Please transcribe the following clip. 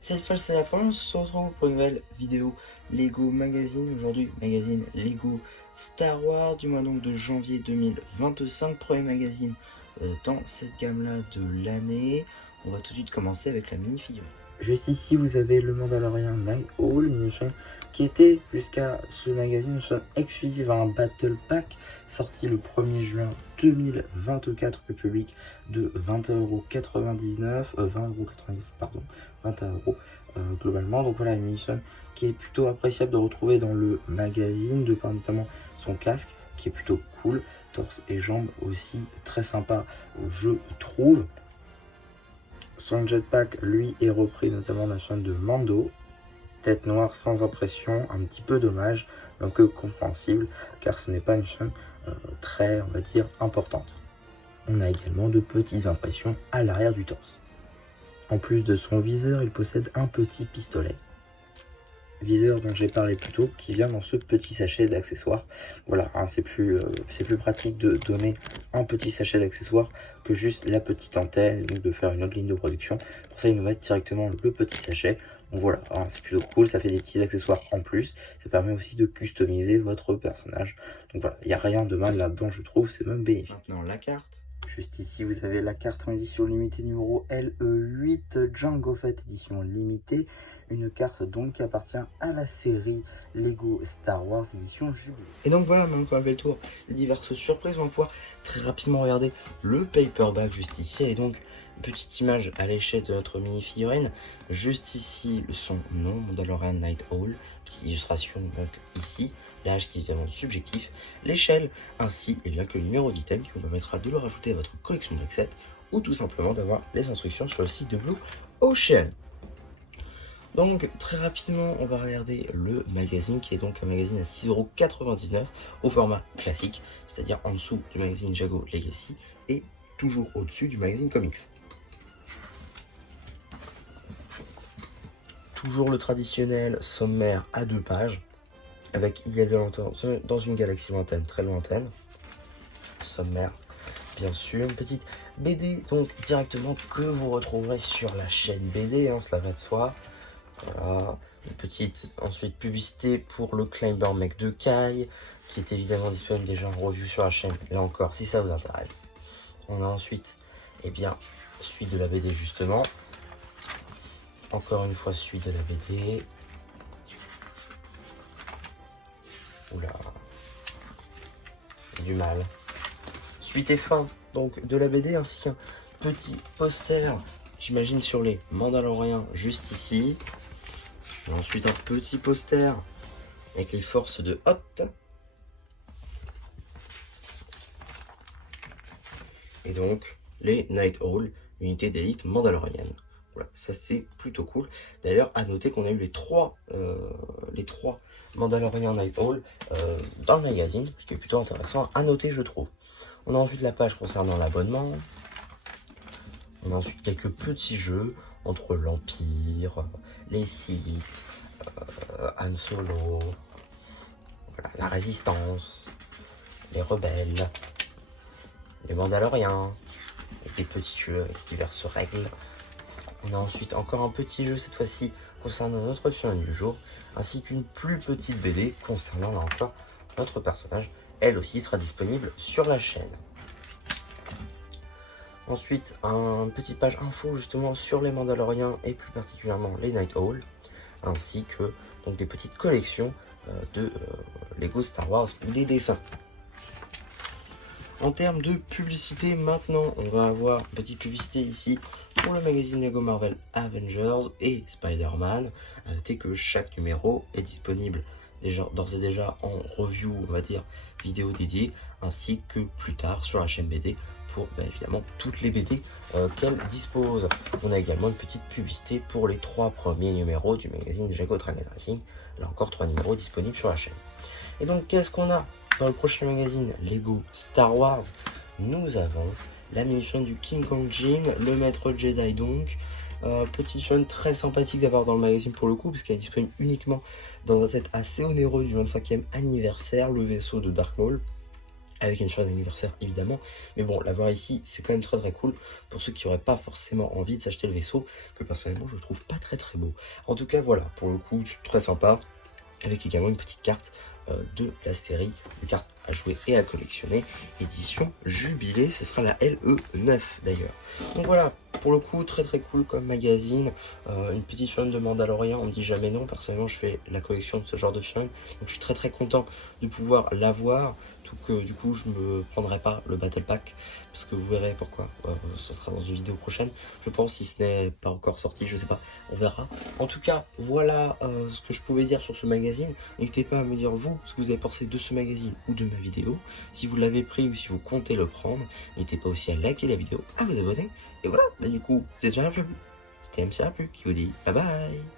Cette fois c'est la fin, on se retrouve pour une nouvelle vidéo Lego Magazine. Aujourd'hui, magazine Lego Star Wars du mois donc de janvier 2025. Premier magazine dans cette gamme-là de l'année. On va tout de suite commencer avec la mini-figurine. Juste ici, vous avez le Mandalorian Night Owl, une édition qui était jusqu'à ce magazine une édition exclusive à un Battle Pack sorti le 1er juin 2024, le public de 21,99€, 20,99€, pardon, 21€ globalement. Donc voilà, une édition qui est plutôt appréciable de retrouver dans le magazine, de par notamment son casque qui est plutôt cool, torse et jambes aussi très sympa, je trouve. Son jetpack, lui, est repris notamment d'un chaîne de Mando. Tête noire sans impression, un petit peu dommage, donc compréhensible, car ce n'est pas une chaîne très, on va dire, importante. On a également de petites impressions à l'arrière du torse. En plus de son viseur, il possède un petit pistolet. Viseur dont j'ai parlé plus tôt, qui vient dans ce petit sachet d'accessoires. Voilà, hein, c'est plus pratique de donner un petit sachet d'accessoires que juste la petite antenne ou de faire une autre ligne de production. Pour ça, ils nous mettent directement le petit sachet. Donc voilà, hein, c'est plutôt cool, ça fait des petits accessoires en plus. Ça permet aussi de customiser votre personnage. Donc voilà, il n'y a rien de mal là-dedans, je trouve, c'est même bénéfique. Maintenant la carte. Juste ici, vous avez la carte en édition limitée numéro LE8 Jango Fett édition limitée. Une carte donc qui appartient à la série Lego Star Wars édition Jubilé. Et donc voilà, maintenant qu'on a fait le tour des diverses surprises, on va pouvoir très rapidement regarder le paperback juste ici. Et donc, petite image à l'échelle de notre mini-figurine. Juste ici, son nom, Mandalorian Night Owl. Petite illustration donc ici. L'âge qui est évidemment subjectif. L'échelle, ainsi et bien que le numéro d'item qui vous permettra de le rajouter à votre collection de set ou tout simplement d'avoir les instructions sur le site de Blue Ocean. Donc très rapidement on va regarder le magazine qui est donc un magazine à 6,99€ au format classique, c'est-à-dire en dessous du magazine Jago Legacy et toujours au-dessus du magazine Comics. Toujours le traditionnel sommaire à 2 pages avec il y a bien longtemps dans une galaxie lointaine, très lointaine. Sommaire bien sûr, une petite BD donc directement que vous retrouverez sur la chaîne BD, hein, cela va de soi. Voilà, une petite ensuite publicité pour le Climber Mech de Kai, qui est évidemment disponible déjà en review sur la chaîne, là encore, si ça vous intéresse. On a ensuite, eh bien, suite de la BD justement. Encore une fois, suite de la BD. Oula. Du mal. Suite et fin, donc, de la BD, ainsi qu'un petit poster, j'imagine, sur les Mandaloriens, juste ici. Et ensuite un petit poster avec les forces de Hoth. Et donc les Night Owl, unité d'élite mandalorienne. Voilà, ça c'est plutôt cool. D'ailleurs, à noter qu'on a eu les trois Mandalorian Night Owl dans le magazine, ce qui est plutôt intéressant à noter, je trouve. On a ensuite la page concernant l'abonnement. On a ensuite quelques petits jeux entre l'Empire, les Sith, Han Solo, voilà, la Résistance, les Rebelles, les Mandaloriens, et des petits jeux avec diverses règles. On a ensuite encore un petit jeu cette fois-ci concernant notre film du jour, ainsi qu'une plus petite BD concernant là encore notre personnage. Elle aussi sera disponible sur la chaîne. Ensuite, une petite page info justement sur les Mandaloriens et plus particulièrement les Night Owl, ainsi que donc des petites collections de Lego Star Wars ou des dessins. En termes de publicité, maintenant, on va avoir une petite publicité ici pour le magazine Lego Marvel Avengers et Spider-Man. À noter que chaque numéro est disponible d'ores et déjà en review, on va dire, vidéo dédiée, ainsi que plus tard sur la chaîne BD pour évidemment toutes les BD qu'elle dispose. On a également une petite publicité pour les 3 premiers numéros du magazine Jago Dragon Racing. Là encore 3 numéros disponibles sur la chaîne. Et donc qu'est-ce qu'on a dans le prochain magazine Lego Star Wars? Nous avons la mini-chaîne du King Kong Jin, le maître Jedi donc. Petite chaîne très sympathique d'avoir dans le magazine pour le coup, parce qu'elle est disponible uniquement dans un set assez onéreux du 25e anniversaire, le vaisseau de Dark Maul. avec une figure d'anniversaire évidemment, mais bon, l'avoir ici, c'est quand même très très cool pour ceux qui n'auraient pas forcément envie de s'acheter le vaisseau, que personnellement je trouve pas très très beau. En tout cas, voilà, pour le coup, c'est très sympa, avec également une petite carte de la série, une carte à jouer et à collectionner, édition jubilé, ce sera la LE9 d'ailleurs. Donc voilà, pour le coup, très très cool comme magazine, une petite figurine de Mandalorian, on me dit jamais non, personnellement je fais la collection de ce genre de figurine, donc je suis très très content de pouvoir l'avoir, tout que du coup je me prendrai pas le Battle Pack, parce que vous verrez pourquoi, ce sera dans une vidéo prochaine, je pense, si ce n'est pas encore sorti, je sais pas, on verra. En tout cas, voilà ce que je pouvais dire sur ce magazine. N'hésitez pas à me dire vous ce que vous avez pensé de ce magazine ou de ma vidéo. Si vous l'avez pris ou si vous comptez le prendre, n'hésitez pas aussi à liker la vidéo, à vous abonner. Et voilà, bah du coup, c'est déjà un peu. C'était MC Rapu qui vous dit bye bye.